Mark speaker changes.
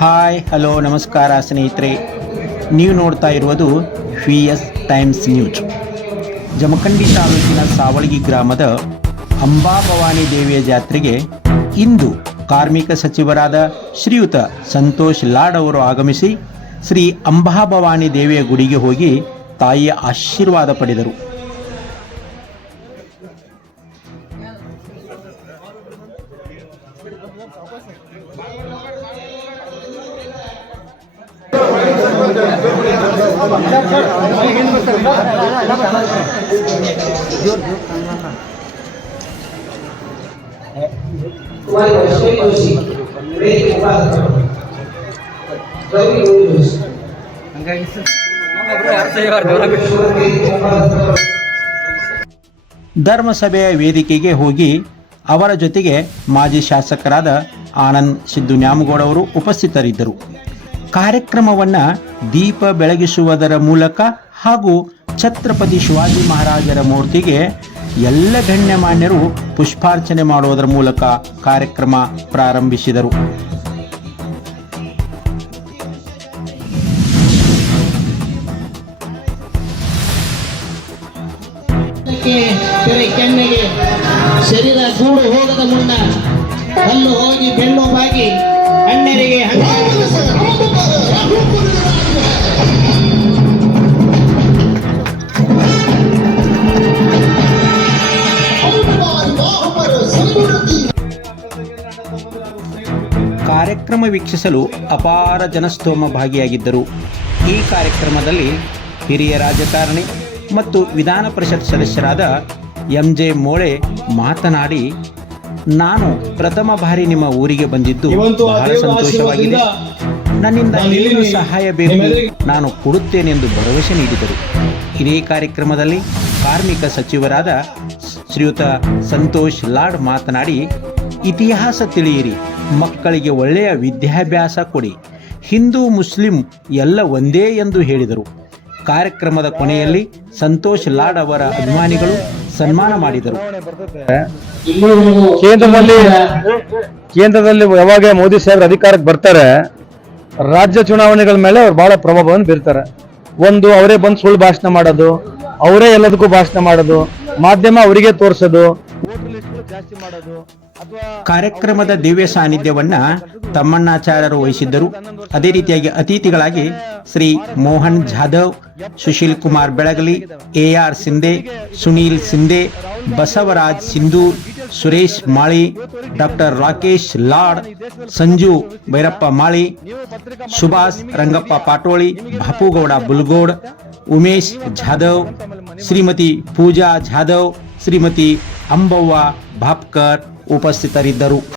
Speaker 1: Hi, hello, ನಮಸ್ಕಾರ ಸ್ನೇಹಿತರೆ. ನೀವು ನೋಡ್ತಾ ಇರುವುದು V S times news Jamkhandi ತಾಲೂಕಿನ ಸಾವಳಗಿ ಗ್ರಾಮದ ಅಂಬಾಭವಾನಿ ದೇವಿಯ ಜಾತ್ರೆಗೆ ಇಂದು ಕಾರ್ಮಿಕ ಸಚಿವರಾದ ಶ್ರೀಯುತ ಸಂತೋಷ್ ಲಾಡ್ ಅವರು ಆಗಮಿಸಿ ಶ್ರೀ ಅಂಬಾಭವಾನಿ ದೇವಿಯ ಗುಡಿಗೆ ಹೋಗಿ ತಾಯಿಯ ಆಶೀರ್ವಾದ ಪಡೆದರು.
Speaker 2: धर्म
Speaker 1: सभ वेदिके हम ಅವರ ಜೊತೆಗೆ ಮಾಜಿ ಶಾಸಕರಾದ ಆನಂದ್ ಸಿದ್ದು ನ್ಯಾಮಗೌಡ ಅವರು ಉಪಸ್ಥಿತರಿದ್ದರು. ಕಾರ್ಯಕ್ರಮವನ್ನು ದೀಪ ಬೆಳಗಿಸುವುದರ ಮೂಲಕ ಹಾಗೂ ಛತ್ರಪತಿ ಶಿವಾಜಿ ಮಹಾರಾಜರ ಮೂರ್ತಿಗೆ ಎಲ್ಲ ಗಣ್ಯಮಾನ್ಯರು ಪುಷ್ಪಾರ್ಚನೆ ಮಾಡುವುದರ ಮೂಲಕ ಕಾರ್ಯಕ್ರಮ ಪ್ರಾರಂಭಿಸಿದರು.
Speaker 3: ಕೆನ್ನೆಗೆ ಶರೀರ ಕೂಡು ಹೋಗದ ಮುನ್ನ ಕಲ್ಲು ಹೋಗಿ ಬೆನ್ನು ಬಾಗಿ ಅಣ್ಣರಿಗೆ
Speaker 1: ಕಾರ್ಯಕ್ರಮ ವೀಕ್ಷಿಸಲು ಅಪಾರ ಜನಸ್ತೋಮ ಭಾಗಿಯಾಗಿದ್ದರು. ಈ ಕಾರ್ಯಕ್ರಮದಲ್ಲಿ ಹಿರಿಯ ರಾಜಕಾರಣಿ ಮತ್ತು ವಿಧಾನ ಪರಿಷತ್ ಸದಸ್ಯರಾದ ಎಂ ಜೆ ಮೋಳೆ ಮಾತನಾಡಿ ನಾನು ಪ್ರಥಮ ಬಾರಿ ನಿಮ್ಮ ಊರಿಗೆ ಬಂದಿದ್ದು ಬಹಳ ಸಂತೋಷವಾಗಿದೆ. ನನ್ನಿಂದ
Speaker 4: ನಾನು
Speaker 1: ಏನು ಸಹಾಯ ಬೇಕು.
Speaker 4: ನಾನು
Speaker 1: ನಾನು ಕೊಡುತ್ತೇನೆಂದು ಭರವಸೆ ನೀಡಿದರು. ಇದೇ ಕಾರ್ಯಕ್ರಮದಲ್ಲಿ ಕಾರ್ಮಿಕ ಸಚಿವರಾದ ಶ್ರೀಯುತ ಸಂತೋಷ್ ಲಾಡ್ ಮಾತನಾಡಿ ಇತಿಹಾಸ ತಿಳಿಯಿರಿ. ಮಕ್ಕಳಿಗೆ ಒಳ್ಳೆಯ ವಿದ್ಯಾಭ್ಯಾಸ ಕೊಡಿ. ಹಿಂದೂ ಮುಸ್ಲಿಂ ಎಲ್ಲ ಒಂದೇ ಎಂದು ಹೇಳಿದರು. ಕಾರ್ಯಕ್ರಮದ ಕೊನೆಯಲ್ಲಿ ಸಂತೋಷ್ ಲಾಡ್ ಅವರ ಅಭಿಮಾನಿಗಳು ಸನ್ಮಾನ ಮಾಡಿದರು.
Speaker 4: ಕೇಂದ್ರದಲ್ಲಿ ಕೇಂದ್ರದಲ್ಲಿ ಯಾವಾಗ ಮೋದಿ ಸಾಹೇಬ್ರ ಅಧಿಕಾರಕ್ಕೆ ಬರ್ತಾರೆ ರಾಜ್ಯ ಚುನಾವಣೆಗಳ ಮೇಲೆ ಅವ್ರು ಬಹಳ ಪ್ರಭಾವವನ್ನು ಬೀರ್ತಾರೆ. ಒಂದು ಅವರೇ ಬಂದು ಸುಳ್ಳು ಭಾಷಣ ಮಾಡೋದು ಅವರೇ ಎಲ್ಲದಕ್ಕೂ ಭಾಷಣ ಮಾಡೋದು ಮಾಧ್ಯಮ ಅವರಿಗೆ ತೋರಿಸೋದು ಜಾಸ್ತಿ ಮಾಡೋದು.
Speaker 1: ಕಾರ್ಯಕ್ರಮದ ದಿವ್ಯ ಸಾನ್ನಿಧ್ಯವನ್ನ ತಮ್ಮಣ್ಣಾಚಾರ್ಯರು ವಹಿಸಿದ್ದರು. ಅದೇ ರೀತಿಯಾಗಿ ಅತಿಥಿಗಳಾಗಿ ಶ್ರೀ ಮೋಹನ್ ಜಾಧವ್, ಸುಶೀಲ್ ಕುಮಾರ್ ಬೆಳಗಲಿ ಆರ್ ಸಿಂಧೆ, ಸುನೀಲ್ ಸಿಂಧೆ, ಬಸವರಾಜ್ ಸಿಂಧು, ಸುರೇಶ್ ಮಾಳಿ, ಡಾಕ್ಟರ್ ರಾಕೇಶ್ ಲಾಡ್, ಸಂಜು ಭೈರಪ್ಪ ಮಾಳಿ, ಸುಭಾಷ್ ರಂಗಪ್ಪ ಪಾಟೋಳಿ, ಬಾಪುಗೌಡ ಬುಲ್ಗೋಡ್, ಉಮೇಶ್ ಜಾಧವ್, ಶ್ರೀಮತಿ ಪೂಜಾ ಜಾಧವ್, ಶ್ರೀಮತಿ ಅಂಬವ್ವ ಭಾಪ್ಕರ್ ಉಪಸ್ಥಿತರಿದ್ದರು.